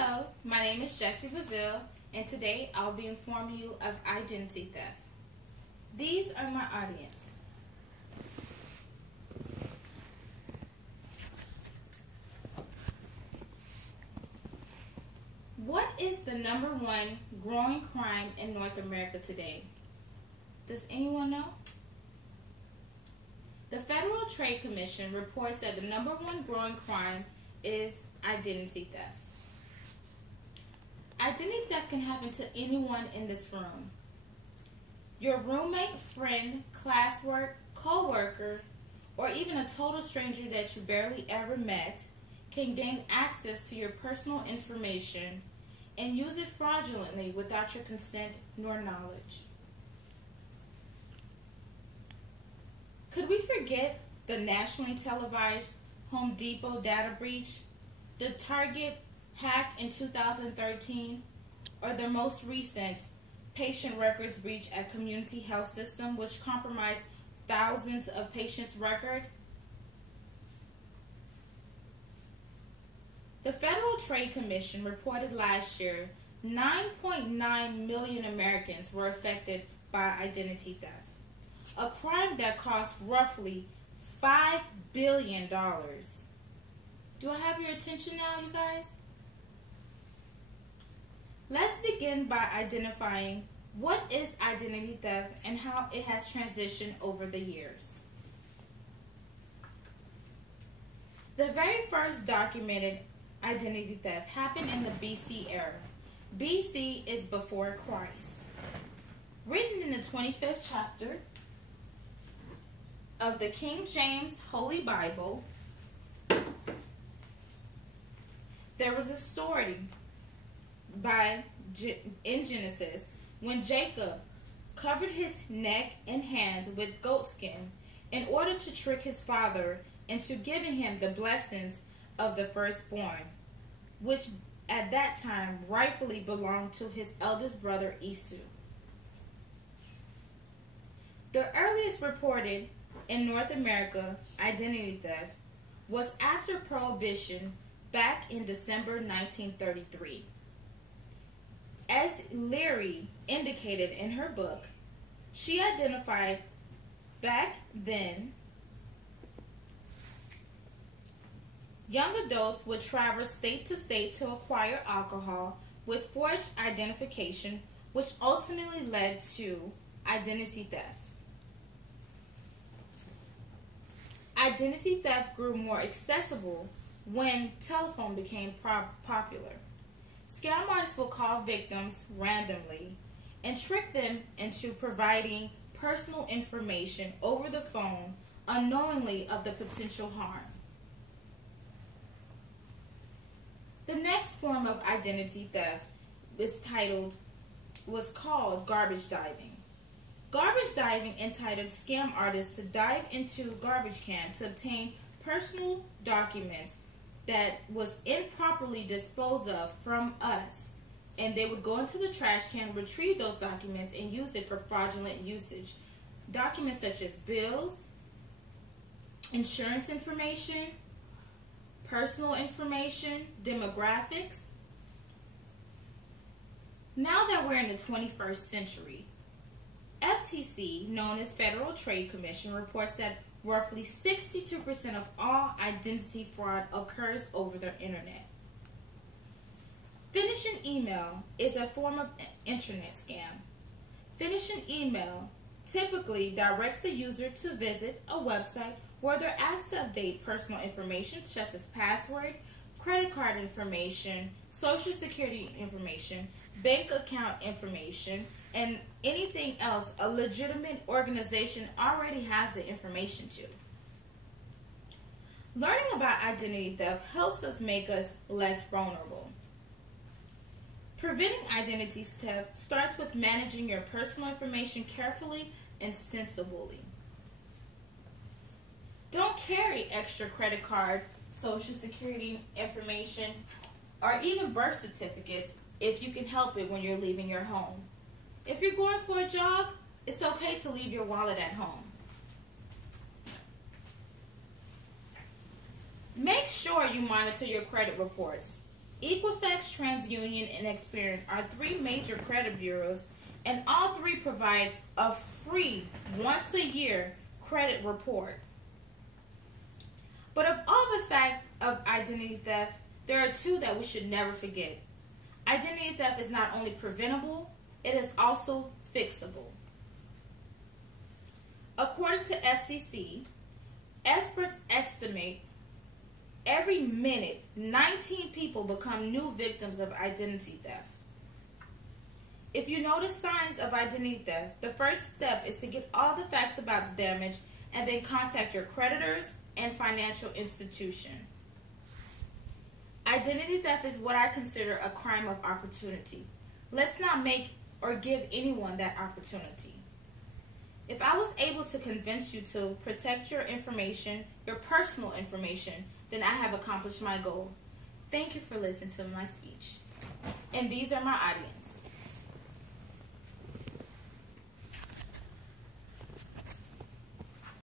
Hello, my name is Jessie Bazille, and today I'll be informing you of identity theft. These are my audience. What is the #1 growing crime in North America today? Does anyone know? The Federal Trade Commission reports that the #1 growing crime is identity theft. Identity theft can happen to anyone in this room. Your roommate, friend, classwork, co-worker, or even a total stranger that you barely ever met can gain access to your personal information and use it fraudulently without your consent nor knowledge. Could we forget the nationally televised Home Depot data breach, the Target hack in 2013, or the most recent patient records breach at Community Health System, which compromised thousands of patients' records? The Federal Trade Commission reported last year 9.9 million Americans were affected by identity theft, a crime that cost roughly $5 billion. Do I have your attention now, you guys? Let's begin by identifying what is identity theft and how it has transitioned over the years. The very first documented identity theft happened in the BC era. BC is before Christ. Written in the 25th chapter of the King James Holy Bible, there was a story in Genesis when Jacob covered his neck and hands with goatskin in order to trick his father into giving him the blessings of the firstborn, which at that time rightfully belonged to his eldest brother Esau. The earliest reported in North America identity theft was after Prohibition back in December 1933. As Leary indicated in her book, she identified back then young adults would travel state to state to acquire alcohol with forged identification, which ultimately led to identity theft. Identity theft grew more accessible when telephone became popular. Scam artists will call victims randomly and trick them into providing personal information over the phone unknowingly of the potential harm. The next form of identity theft was called garbage diving. Garbage diving entitled scam artists to dive into garbage can to obtain personal documents that was improperly disposed of from us, and they would go into the trash can, retrieve those documents, and use it for fraudulent usage. Documents such as bills, insurance information, personal information, demographics. Now that we're in the 21st century, FTC, known as Federal Trade Commission, reports that roughly 62% of all identity fraud occurs over the internet. Phishing email is a form of internet scam. Phishing email typically directs the user to visit a website where they're asked to update personal information such as password, credit card information, social security information, bank account information, and anything else a legitimate organization already has the information to. Learning about identity theft helps us make us less vulnerable. Preventing identity theft starts with managing your personal information carefully and sensibly. Don't carry extra credit card, social security information, or even birth certificates if you can help it when you're leaving your home. If you're going for a jog, it's okay to leave your wallet at home. Make sure you monitor your credit reports. Equifax, TransUnion, and Experian are three major credit bureaus, and all three provide a free once-a-year credit report. But of all the facts of identity theft, there are two that we should never forget. Identity theft is not only preventable, it is also fixable. According to FCC, experts estimate every minute 19 people become new victims of identity theft. If you notice signs of identity theft, the first step is to get all the facts about the damage and then contact your creditors and financial institution. Identity theft is what I consider a crime of opportunity. Let's not make or give anyone that opportunity. If I was able to convince you to protect your information, your personal information, then I have accomplished my goal. Thank you for listening to my speech. And these are my audience.